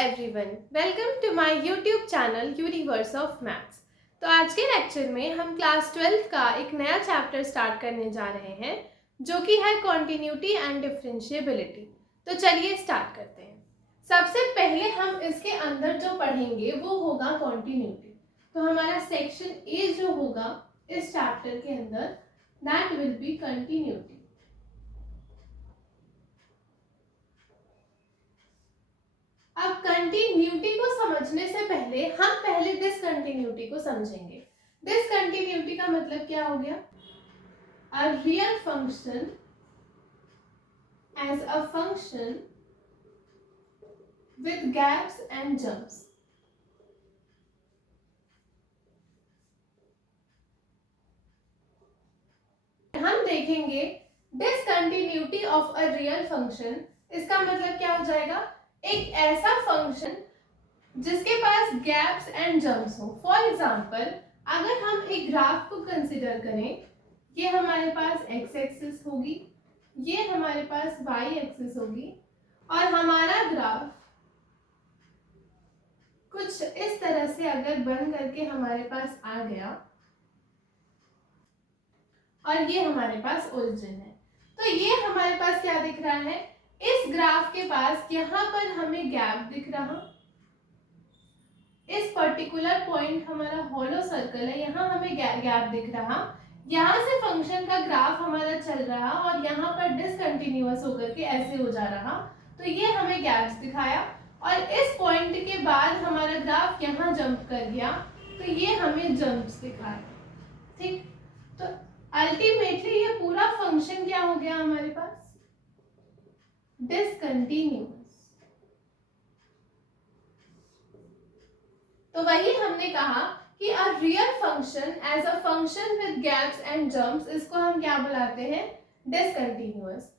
Everyone, welcome to my YouTube channel universe of maths. तो आज के लेक्चर में हम क्लास 12 का एक नया चैप्टर स्टार्ट करने जा रहे हैं जो कि है कॉन्टिन्यूटी एंड डिफरेंशिएबिलिटी। तो चलिए स्टार्ट करते हैं। सबसे पहले हम इसके अंदर जो पढ़ेंगे वो होगा कॉन्टिन्यूटी। तो हमारा सेक्शन ए जो होगा इस चैप्टर के अंदर दैट विल बी कंटिन्यूटी। अब कंटिन्यूटी को समझने से पहले हम पहले डिसकंटिन्यूटी को समझेंगे। डिसकंटिन्यूटी का मतलब क्या हो गया? A real function as a function with gaps and jumps. हम देखेंगे discontinuity of a real function. इसका मतलब क्या हो जाएगा? एक ऐसा फंक्शन जिसके पास गैप्स एंड जंप्स हो। फॉर एग्जांपल, अगर हम एक ग्राफ को कंसिडर करें, ये हमारे पास एक्स एक्सिस होगी, ये हमारे पास वाई एक्सिस होगी और हमारा ग्राफ कुछ इस तरह से अगर बन करके हमारे पास आ गया और ये हमारे पास ओरिजिन है, तो ये हमारे पास क्या दिख रहा है? इस ग्राफ के पास यहाँ पर हमें गैप दिख रहा, इस पर्टिकुलर पॉइंट हमारा हॉलो सर्कल है, यहाँ हमें गैप दिख रहा, यहाँ से फंक्शन का ग्राफ हमारा चल रहा और यहाँ पर डिसकंटिन्यूअस होकर के ऐसे हो जा रहा। तो ये हमें गैप्स दिखाया और इस पॉइंट के बाद हमारा ग्राफ यहाँ जंप कर गया, तो ये हमें जंप्स दिखाया। ठीक, तो अल्टीमेटली ये पूरा फंक्शन क्या हो गया हमारे पास? डिसकंटिन्यूअस। तो वही हमने कहा कि a real function as a function with gaps and jumps, इसको हम क्या बुलाते हैं? डिसकंटिन्यूअस।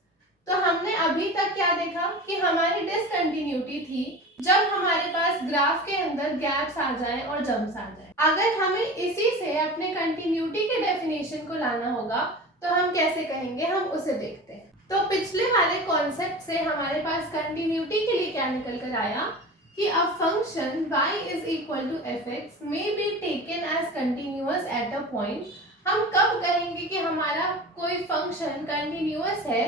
तो हमने अभी तक क्या देखा कि हमारी डिसकंटिन्यूटी थी जब हमारे पास ग्राफ के अंदर गैप्स आ जाए और जंप्स आ जाए। अगर हमें इसी से अपने कंटिन्यूटी के डेफिनेशन को लाना होगा तो हम कैसे कहेंगे, हम उसे देखते हैं। तो पिछले वाले कॉन्सेप्ट से हमारे पास कंटिन्यूटी के लिए क्या निकल कर आया कि a function y is equal to fx may be taken as continuous at a point। हम कब कहेंगे कि हमारा कोई फंक्शन कंटिन्यूअस है?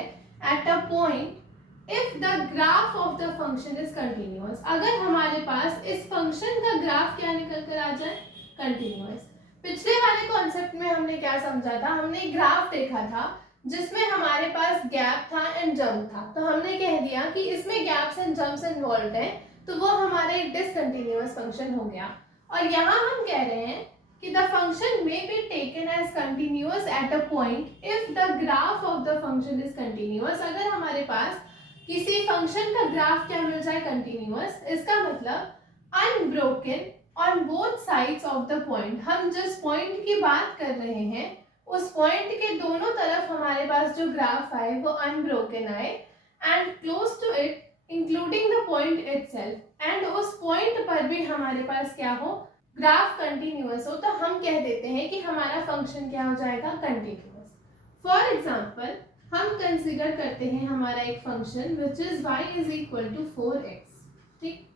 at a point if the graph of the function is continuous। अगर हमारे पास इस फंक्शन का ग्राफ क्या निकल कर आ जाए? कंटिन्यूअस। पिछले वाले कॉन्सेप्ट में हमने क्या समझा था? हमने एक ग्राफ देखा था जिसमें हमारे पास गैप था एंड जंप था। तो हमने कह दिया कि इसमें गैप्स एंड जंप्स इन्वॉल्व है, तो वो हमारा एक डिसकंटिन्यूअस फंक्शन हो गया। और यहाँ हम कह रहे हैं कि the function may be taken as continuous at a point if the graph of the function is continuous. अगर हमारे पास किसी फंक्शन का ग्राफ क्या मिल जाए? कंटिन्यूअस। इसका मतलब unbroken on both sides of the point. हम जिस पॉइंट की बात कर रहे हैं उस पॉइंट के दोनों तरफ हमारे पास जो ग्राफ आए वो अनब्रोकन आए and close to it including the point itself, and उस पॉइंट पर भी हमारे पास क्या हो? ग्राफ कंटिन्यूअस हो। तो हम कह देते हैं कि हमारा फंक्शन क्या हो जाएगा? कंटिन्यूअस। फॉर एग्जांपल, हम कंसीडर करते हैं हमारा एक function which is y is equal to 4x। ठीक,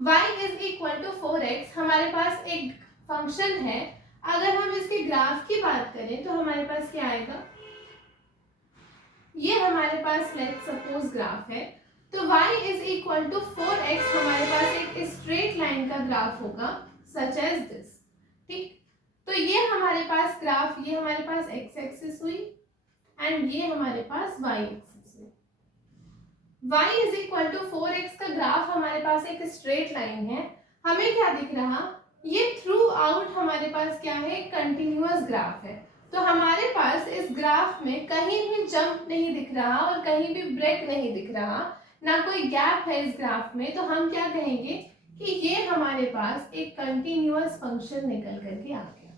y is equal to 4x हमारे पास एक फंक्शन है। अगर हम इसके ग्राफ की बात करें तो हमारे पास क्या आएगा? ये हमारे पास लेट्स सपोज ग्राफ है, तो y is equal to 4x हमारे पास एक स्ट्रेट लाइन का ग्राफ होगा सच एज दिस। ठीक, तो ये हमारे पास ग्राफ, ये हमारे पास x एक्सिस हुई एंड ये हमारे पास y एक्सिस हुई। y is equal to 4x का ग्राफ हमारे पास एक स्ट्रेट लाइन है। हमें क्या दिख रहा? ये थ्रू आउट हमारे पास क्या है? कंटिन्यूअस ग्राफ है। तो हमारे पास इस ग्राफ में कहीं भी जंप नहीं दिख रहा और कहीं भी ब्रेक नहीं दिख रहा, ना कोई गैप है इस ग्राफ में। तो हम क्या कहेंगे कि ये हमारे पास एक कंटिन्यूअस फंक्शन निकल करके आ गया।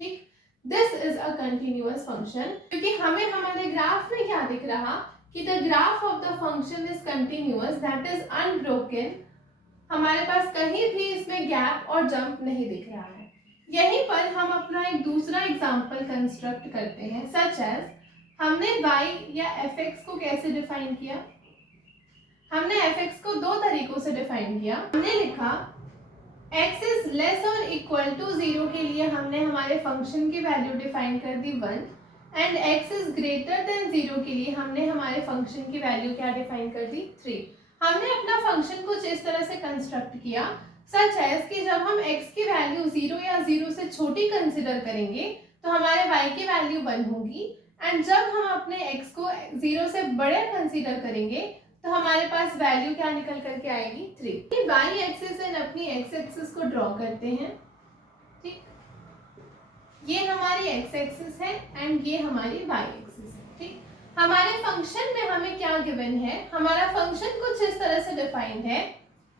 ठीक, this is a continuous function, क्योंकि हमें हमारे ग्राफ में क्या दिख रहा कि the graph of the function is continuous, that is unbroken. हमारे पास कहीं भी इसमें गैप और जंप नहीं दिख रहा है। यहीं पर हम अपना एक दूसरा एग्जांपल कंस्ट्रक्ट करते हैं सच एज, हमने y या fx को कैसे डिफाइन किया? हमने fx को दो तरीकों से डिफाइन किया। हमने लिखा x इज लेस और इक्वल टू 0 के लिए हमने हमारे फंक्शन की वैल्यू डिफाइन कर दी 1 and x is greater than 0 के लिए हमने हमारे फंक्शन की वैल्यू क्या डिफाइन कर दी 3। हमने अपना फंक्शन कुछ इस तरह से कंस्ट्रक्ट किया सच एज कि जब हम x की वैल्यू 0 या 0 से छोटी कंसिडर करेंगे तो हमारे y की वैल्यू 1 होगी एंड जब हम अपने x को 0 से बड़े कंसिडर करेंगे तो हमारे पास वैल्यू क्या निकल करके आएगी 3। y एक्सिस एंड अपनी x एक्सिस को ड्रॉ करते हैं। ठीक, ये हमारी x एक्सिस है एंड ये हमारी y एक्सिस है। ठीक, हमारे फंक्शन में हमें क्या गिवन है, हमारा फंक्शन कुछ इस तरह से डिफाइंड है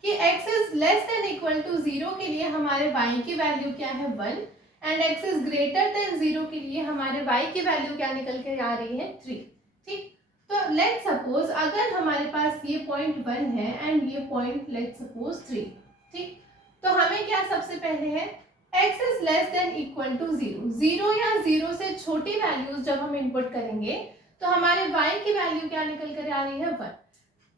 कि x is less than equal to 0 के लिए हमारे y की वैल्यू क्या है 1 and x is greater than 0 के लिए हमारे y की वैल्यू क्या निकल के आ रही है 3। ठीक, तो लेट सपोज अगर हमारे पास ये पॉइंट 1 है एंड ये पॉइंट लेट सपोज 3। ठीक, तो हमें क्या सबसे पहले है x is less than equal to 0 या 0 से छोटी वैल्यूज जब हम इनपुट करेंगे तो हमारे y की वैल्यू क्या निकल कर आ रही है 1।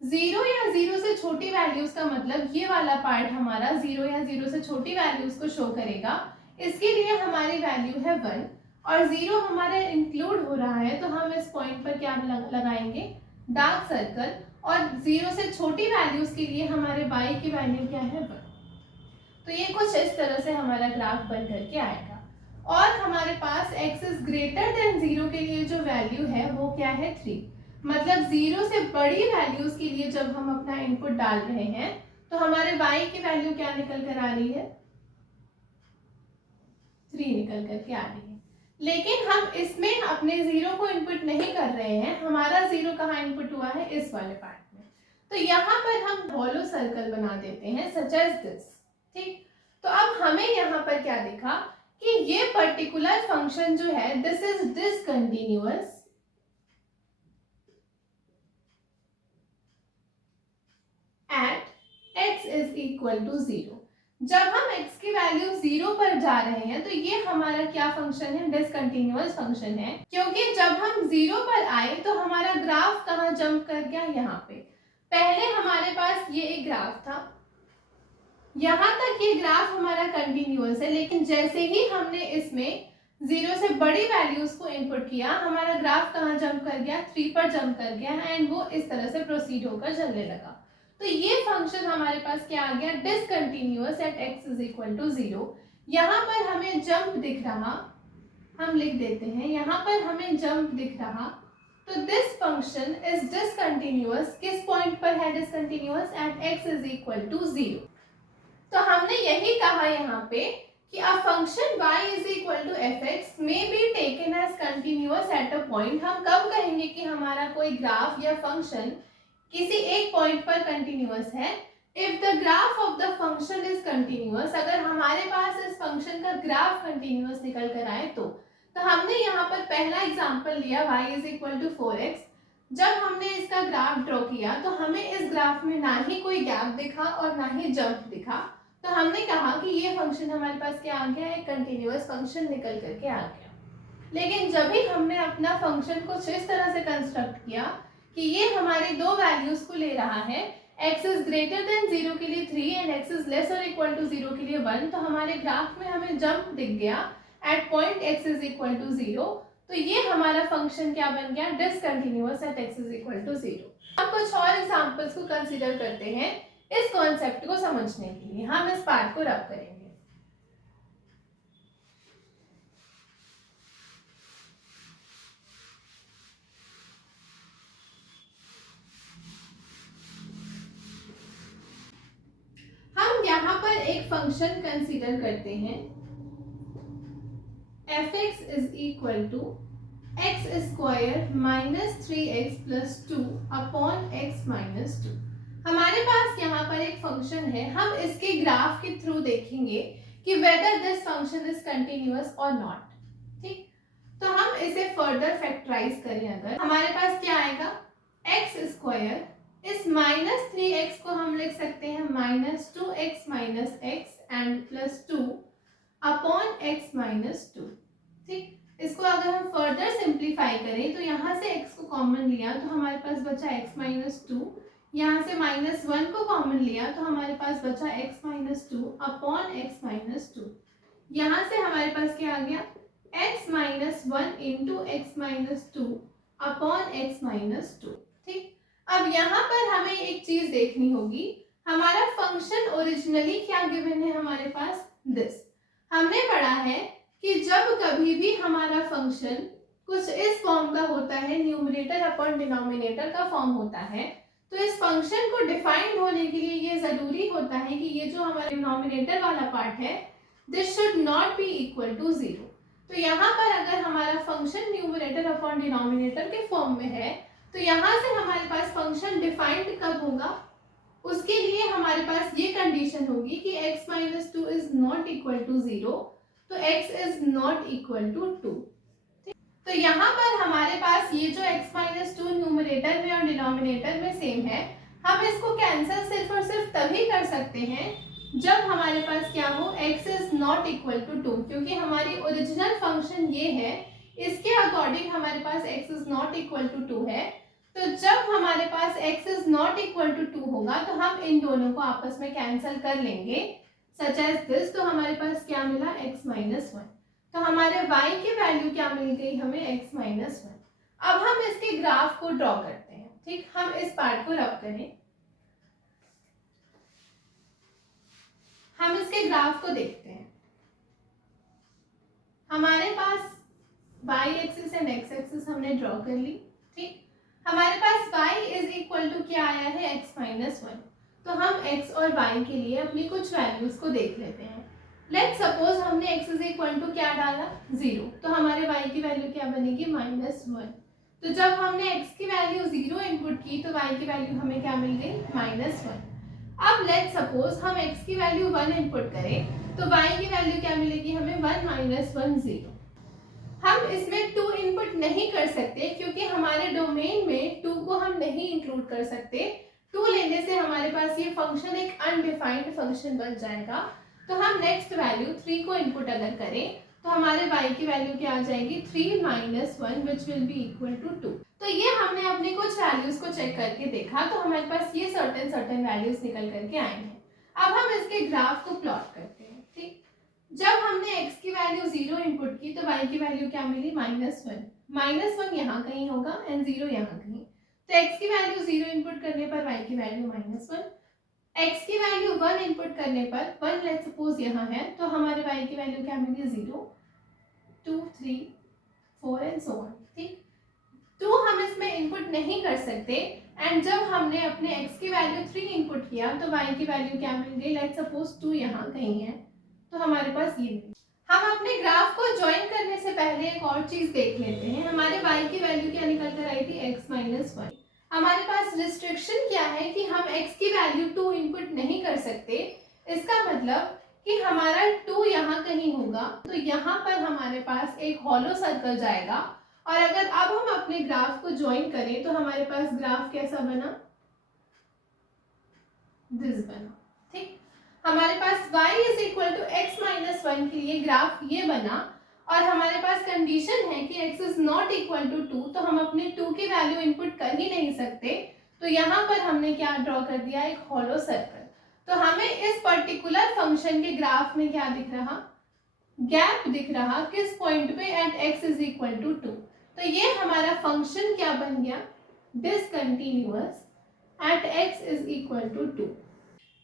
0 या 0 से छोटी वैल्यूज का मतलब ये वाला पार्ट हमारा 0 या 0 से छोटी वैल्यूज को शो करेगा, इसके लिए हमारी वैल्यू है 1 और 0 हमारे इंक्लूड हो रहा है तो हम इस पॉइंट पर क्या लगाएंगे डार्क सर्कल और 0 से छोटी वैल्यूज के लिए हमारे y की वैल्यू क्या है 1। तो ये कुछ इस तरह से हमारा ग्राफ बन करके आएगा और हमारे पास x इज ग्रेटर देन 0 के लिए जो वैल्यू है वो क्या है 3। मतलब 0 से बड़ी वैल्यूज के लिए जब हम अपना इनपुट डाल रहे हैं तो हमारे y की वैल्यू क्या निकल कर आ रही है 3 निकल करके आ रही है। लेकिन हम इसमें अपने 0 को इनपुट नहीं कर रहे हैं, हमारा 0 कहाँ इनपुट हुआ है इस वाले पार्ट में। तो यहाँ पर हम हॉलो सर्कल बना देते हैं सच एज दिस। ठीक, तो अब हमें यहाँ पर क्या दिखा कि ये पर्टिकुलर फंक्शन जो है this is discontinuous at x is equal to 0। जब हम x की वैल्यू 0 पर जा रहे हैं तो ये हमारा क्या फंक्शन है डिसकंटिन्यूअस फंक्शन है, क्योंकि जब हम 0 पर आए तो हमारा ग्राफ कहाँ जंप कर गया यहाँ पे। पहले हमारे पास ये एक ग्राफ था, यहाँ तक ये ग्राफ हमारा कंटिन्यूअस है, लेकिन जैसे ही हमने इसमें 0 से बड़ी वैल्यूज को इनपुट किया हमारा ग्राफ कहाँ जंप कर गया 3 पर जंप कर गया एंड वो इस तरह से प्रोसीड होकर चलने लगा। तो ये फंक्शन हमारे पास क्या आ गया discontinuous at x is equal to 0। यहाँ पर हमें जंप दिख रहा, हम लिख देते हैं यहाँ पर हमें जंप दिख रहा, तो दिस फंक्शन इज डिसकंटिन्यूअस किस पॉइंट पर है discontinuous at x is equal to 0। तो हमने यही कहा यहाँ पे कि a function y is equal to fx may be taken as continuous at a point। हम कब कहेंगे कि हमारा कोई ग्राफ या फंक्शन किसी एक पॉइंट पर कंटिन्यूअस है, if the graph of the function is continuous. अगर हमारे पास इस फंक्शन का ग्राफ कंटिन्यूअस निकल कर आए तो हमने यहाँ पर पहला एग्जांपल लिया y is equal to 4x। जब हमने इसका ग्राफ ड्रॉ किया तो हमें इस ग्राफ में ना ही कोई गैप दिखा और ना ही जंप दिखा, तो हमने कहा कि ये फंक्शन हमारे पास क्या आ गया एक कंटिन्यूअस फंक्शन निकल करके आ गया। लेकिन जब भी हमने अपना फंक्शन कुछ इस तरह से कंस्ट्रक्ट किया कि ये हमारे दो वैल्यूज को ले रहा है, x इज ग्रेटर देन 0 के लिए 3 एंड x इज लेस और इक्वल टू 0 के लिए 1, तो हमारे ग्राफ में हमें जंप दिख गया at point x is equal to 0। तो ये हमारा फंक्शन क्या बन गया discontinuous at x is equal to 0। अब कुछ और एग्जांपल्स को कंसीडर करते हैं इस कॉन्सेप्ट को समझने के लिए। हम इस पार्ट को रब करेंगे। हम यहाँ पर एक फंक्शन कंसीडर करते हैं fx is equal to x square minus 3x plus 2 upon x minus 2। हमारे पास यहाँ पर एक फंक्शन है, हम इसके ग्राफ के थ्रू देखेंगे कि whether this function is continuous और नॉट। ठीक, तो हम इसे फर्दर फैक्टराइज करें, अगर हमारे पास क्या आएगा x स्क्वायर, इस माइनस 3x को हम लिख सकते हैं minus 2x minus x and plus 2 upon x minus 2। ठीक, इसको अगर हम फर्दर सिंप्लीफाई करें तो यहाँ से x को कॉमन लिया तो हमारे पास बचा x माइनस 2, यहाँ से -1 को कॉमन लिया तो हमारे पास बचा x minus 2 upon x minus 2। यहाँ से हमारे पास क्या आ गया, x minus 1 into x minus 2 upon x minus 2। ठीक, अब यहाँ पर हमें एक चीज देखनी होगी, हमारा फंक्शन ओरिजिनली क्या गिवन है हमारे पास, दिस। हमने पढ़ा है कि जब कभी भी हमारा फंक्शन कुछ इस फॉर्म का होता है, न्यूमरेटर अपॉन डिनोमिनेटर का फॉर्म होता है, तो इस फंक्शन को डिफाइंड होने के लिए ये जरूरी होता है कि ये जो हमारा डिनोमिनेटर वाला पार्ट है, this should not be equal to 0। तो यहाँ पर अगर हमारा फंक्शन न्यूमरेटर अपॉन डिनोमिनेटर के फॉर्म में है, तो यहाँ से हमारे पास फंक्शन डिफाइंड कब होगा, उसके लिए हमारे पास ये कंडीशन होगी कि x minus 2 is not equal to 0, तो x is not equal to 2। तो यहाँ पर हमारे पास ये जो x माइनस 2 न्यूमरेटर में और डिनोमिनेटर में सेम है, हम इसको कैंसिल सिर्फ और सिर्फ तभी कर सकते हैं जब हमारे पास क्या हो, x is not equal to 2, क्योंकि हमारी ओरिजिनल फंक्शन ये है, इसके अकॉर्डिंग हमारे पास x is not equal to 2 है। तो जब हमारे पास x is not equal to 2 होगा तो हम इन दोनों को आपस में कैंसिल कर लेंगे, सच एज दिस। तो हमारे पास क्या मिला, x माइनस 1। तो हमारे y की वैल्यू क्या मिल गई हमें, x माइनस 1। अब हम इसके ग्राफ को ड्रॉ करते हैं। ठीक, हम इस पार्ट को रब करें, हम इसके ग्राफ को देखते हैं। हमारे पास y axis and x axis हमने ड्रॉ कर ली। ठीक, हमारे पास y इज इक्वल टू क्या आया है, x माइनस 1। तो हम x और y के लिए अपनी कुछ वैल्यूज को देख लेते हैं। लेट्स सपोज हमने x इज इक्वल टू क्या डाला, 0, तो हमारे y की वैल्यू क्या बनेगी, -1। तो जब हमने x की वैल्यू 0 इनपुट की तो y की वैल्यू हमें क्या मिल गई, -1। अब लेट्स सपोज हम x की वैल्यू 1 इनपुट करें तो y की वैल्यू क्या मिलेगी हमें, 1 - 1 0। हम इसमें 2 इनपुट नहीं कर सकते क्योंकि हमारे डोमेन में 2 को हम नहीं इंक्लूड कर सकते। 2 लेने से हमारे पास ये फंक्शन एक अनडिफाइंड फंक्शन बन जाएगा। तो हम नेक्स्ट वैल्यू 3 को इनपुट अगर करें तो हमारे y की वैल्यू क्या आ जाएगी, 3 - 1 which will be equal to 2। तो ये हमने अपनी कुछ वैल्यूज को चेक करके देखा तो हमारे पास ये सर्टेन वैल्यूज निकल करके आए हैं। अब हम इसके ग्राफ को प्लॉट करते हैं। ठीक, जब हमने x की वैल्यू 0 इनपुट की तो y की वैल्यू क्या मिली, -1। -1 यहाँ कहीं होगा एंड 0 यहाँ कहीं। तो x की वैल्यू 0 इनपुट करने पर y की वैल्यू -1, x की वैल्यू 1 इनपुट करने पर 1 लेट्स सपोज यहाँ है, तो हमारे y की वैल्यू क्या मिली, 0, 2, 3, 4 एंड सो ऑन। ठीक, 2 हम इसमें इनपुट नहीं कर सकते एंड जब हमने अपने x की वैल्यू 3 इनपुट किया तो y की वैल्यू क्या मिल गई, लेट्स सपोज 2 यहाँ कहीं है, तो हमारे पास ये मिली। हम अपने ग्राफ को ज्वाइन करने से पहले एक और चीज देख लेते हैं। हमारे y की वैल्यू क्या निकल कर आई थी, x माइनस 1। हमारे पास रिस्ट्रिक्शन क्या है कि हम x की वैल्यू 2 इनपुट नहीं कर सकते। इसका मतलब कि हमारा 2 यहाँ कहीं होगा, तो यहाँ पर हमारे पास एक हॉलो सर्कल जाएगा। और अगर अब हम अपने ग्राफ को ज्वाइन करें तो हमारे पास ग्राफ कैसा बना, दिस बना। ठीक, हमारे पास y is equal to x minus 1 के लिए ग्राफ ये बना और हमारे पास कंडीशन है कि x is not equal to 2, तो हम अपने 2 की वैल्यू इनपुट कर ही नहीं सकते। तो यहाँ पर हमने क्या ड्रॉ कर दिया, एक हॉलो सर्कल। तो हमें इस पर्टिकुलर फंक्शन के ग्राफ में क्या दिख रहा, गैप दिख रहा, किस पॉइंट पे, at x is equal to 2। तो ये हमारा फंक्शन क्या बन गया, discontinuous at x is equal to 2।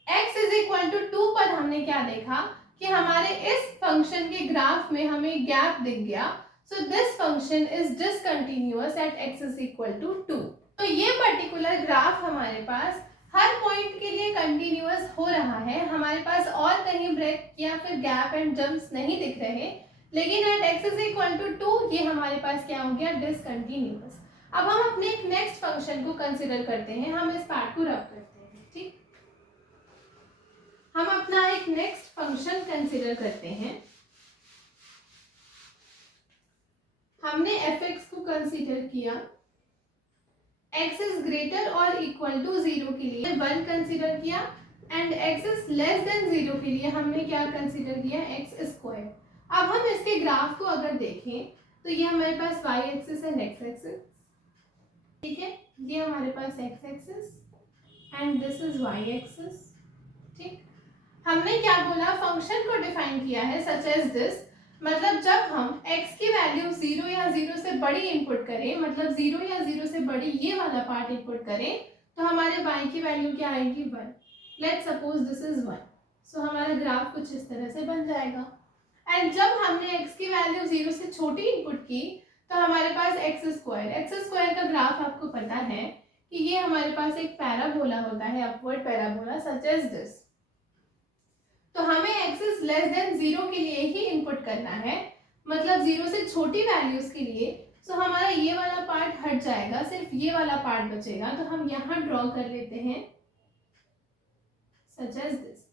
x is equal to 2 पर हमने क्या देखा कि हमारे इस फंक्शन के ग्राफ में हमें गैप दिख गया। So this function is discontinuous at x is equal to 2। तो ये पर्टिकुलर ग्राफ हमारे पास हर पॉइंट के लिए कंटिन्यूअस हो रहा है। हमारे पास और कहीं ब्रेक या फिर गैप एंड जंप्स नहीं दिख रहे, लेकिन at x is equal to 2 ये हमारे पास क्या हो गया, डिसकंटिन्यूअस। अब हम अपने एक नेक्स्ट फंक्शन को कंसिडर करते हैं। हम इस पार्ट को रब करते हैं। ठीक, हम अपना एक नेक्स्ट फंक्शन कंसिडर करते हैं। हमने fx को कंसिडर किया, x इज ग्रेटर और इक्वल टू 0 के लिए 1 कंसिडर किया and x is less then 0 के लिए हमने क्या कंसिडर किया, x स्क्वायर। अब हम इसके ग्राफ को अगर देखें तो ये हमारे पास y axis and x axis. ठीक है, ये हमारे पास x axis and this is y axis. ठीक, हमने क्या बोला, फंक्शन को डिफाइन किया है सच एज दिस, मतलब जब हम x की वैल्यू 0 या 0 से बड़ी इनपुट करें, मतलब 0 या 0 से बड़ी ये वाला पार्ट इनपुट करें, तो हमारे y की वैल्यू क्या आएगी 1। Let's suppose this is 1। सो हमारा ग्राफ कुछ इस तरह से बन जाएगा। एंड जब हमने x की वैल्यू 0 से छोटी इनपुट की तो हमारे पास x स्क्वायर का ग्राफ आपको पता है कि ये हमारे पास एक पैराबोला होता है, upward parabola such as this. तो हमें x इज लेस देन 0 के लिए ही इनपुट करना है, मतलब 0 से छोटी वैल्यूज के लिए। सो हमारा ये वाला पार्ट हट जाएगा, सिर्फ ये वाला पार्ट बचेगा। तो हम यहाँ ड्रॉ कर लेते हैं सच एज दिस।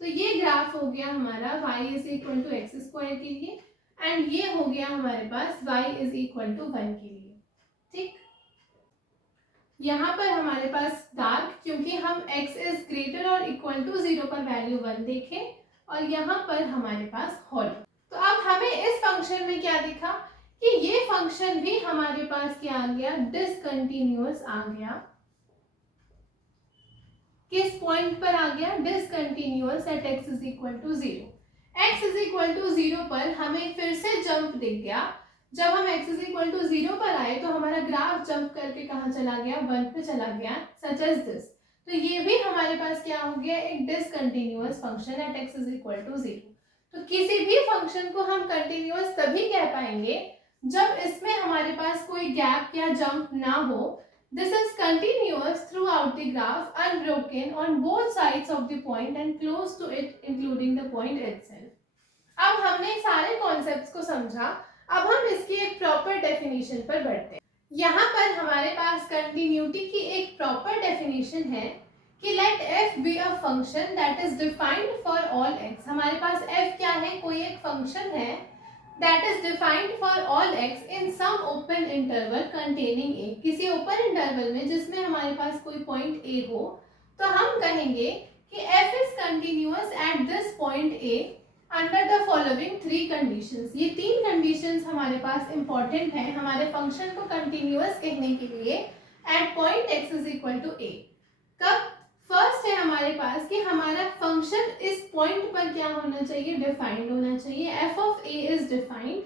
तो ये ग्राफ हो गया हमारा y is equal to x square के लिए, एंड ये हो गया हमारे पास y इज इक्वल टू 1 के लिए। ठीक, यहाँ पर हमारे पास डार्क, क्योंकि हम x इज ग्रेटर और इक्वल टू 0 पर वैल्यू 1 देखें, और यहाँ पर हमारे पास हॉल। तो अब हमें इस फंक्शन में क्या दिखा कि ये फंक्शन भी हमारे पास क्या आ गया, डिसकंटिन्यूअस आ गया। किस पॉइंट पर आ गया, discontinuous at x is equal to 0। x is equal to 0 पर हमें फिर से जंप दिख गया। जब हम x इज इक्वल टू 0 पर आए तो हमारा ग्राफ जंप करके कहाँ चला गया, 1 पे चला गया सच एज दिस। तो ये भी हमारे पास क्या हो गया, एक discontinuous function at x is equal to 0। तो किसी भी फंक्शन को हम कंटिन्यूअस तभी कह पाएंगे जब इसमें हमारे पास कोई गैप या जंप ना हो। This is continuous throughout the graph, unbroken on both sides of the point and close to it including the point itself. अब हमने सारे कॉन्सेप्ट्स को समझा, अब हम इसकी एक प्रॉपर डेफिनेशन पर बढ़ते हैं। यहाँ पर हमारे पास कंटिन्यूटी की एक प्रॉपर डेफिनेशन है कि let f be a function that is defined for all x। हमारे पास f क्या है, कोई एक फंक्शन है that is defined for all x in some open interval containing a। किसी ओपन इंटरवल में जिसमें हमारे पास कोई पॉइंट a हो, तो हम कहेंगे कि f is continuous at this point a under the following 3 conditions। ये 3 conditions हमारे पास important है हमारे फंक्शन को continuous कहने के लिए at point x is equal to a। कब, फर्स्ट है हमारे पास कि हमारा फंक्शन इस पॉइंट पर क्या होना चाहिए, डिफाइंड होना चाहिए, f of a is defined.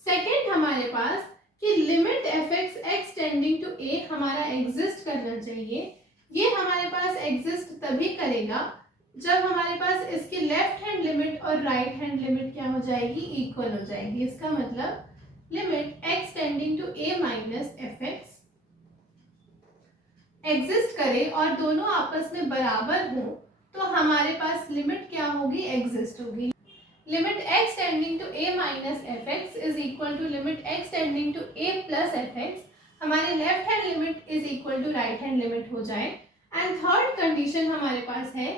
Second हमारे पास कि limit fx x tending to a हमारा एग्जिस्ट करना चाहिए। ये हमारे पास एग्जिस्ट तभी करेगा जब हमारे पास इसकी लेफ्ट हैंड लिमिट और राइट हैंड लिमिट क्या हो जाएगी, इक्वल हो जाएगी। इसका मतलब limit x tending to a minus fx exist करे और दोनों आपस में बराबर हो, तो हमारे पास लिमिट क्या होगी, एग्जिस्ट होगी। Limit x tending to a minus fx is equal to limit x tending to a plus fx, हमारे left hand limit is equal to right hand limit हो जाए। एंड थर्ड कंडीशन हमारे पास है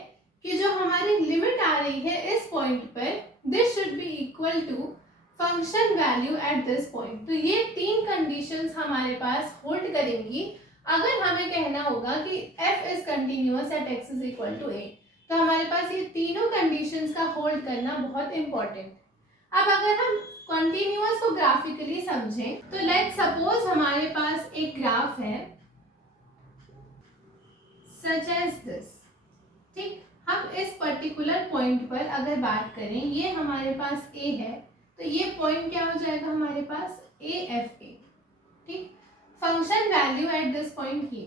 कि जो हमारी लिमिट आ रही है इस पॉइंट पर, this should be equal to function value at this point. तो ये 3 कंडीशंस हमारे पास होल्ड करेंगी अगर हमें कहना होगा कि f is continuous at x is equal to a। तो हमारे पास ये तीनों कंडीशंस का होल्ड करना बहुत इंपॉर्टेंट। अब अगर हम कंटिन्यूअस को ग्राफिकली समझें तो लेट्स सपोज हमारे पास एक ग्राफ है सच एज दिस। ठीक, हम इस पर्टिकुलर पॉइंट पर अगर बात करें, ये हमारे पास a है, तो ये पॉइंट क्या हो जाएगा हमारे पास, a f a। ठीक, function value at this point ये,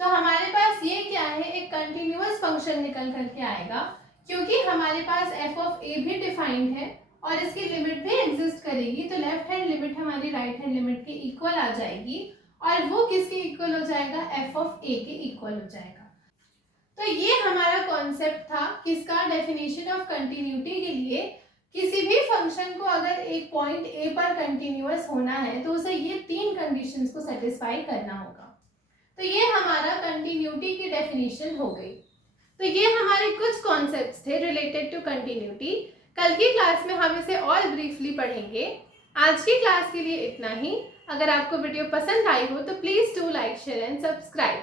तो हमारे पास ये क्या है, एक कंटिन्यूअस फंक्शन निकल करके आएगा, क्योंकि हमारे पास f ऑफ a भी डिफाइंड है और इसकी लिमिट भी एग्जिस्ट करेगी। तो लेफ्ट हैंड लिमिट हमारी राइट हैंड लिमिट के इक्वल आ जाएगी, और वो किसके इक्वल हो जाएगा, f ऑफ a के इक्वल हो जाएगा। तो ये हमारा कॉन्सेप्ट था किसका, डेफिनेशन ऑफ कंटिन्यूटी के लिए। किसी भी फंक्शन को अगर एक पॉइंट a पर कंटिन्यूअस होना है तो उसे ये 3 कंडीशंस को सेटिस्फाई करना होगा। तो ये हमारा कंटिन्यूटी की डेफिनेशन हो गई। तो ये हमारे कुछ कॉन्सेप्ट्स थे रिलेटेड टू कंटिन्यूटी। कल की क्लास में हम इसे और ब्रीफली पढ़ेंगे। आज की क्लास के लिए इतना ही। अगर आपको वीडियो पसंद आई हो तो please do like, share and subscribe.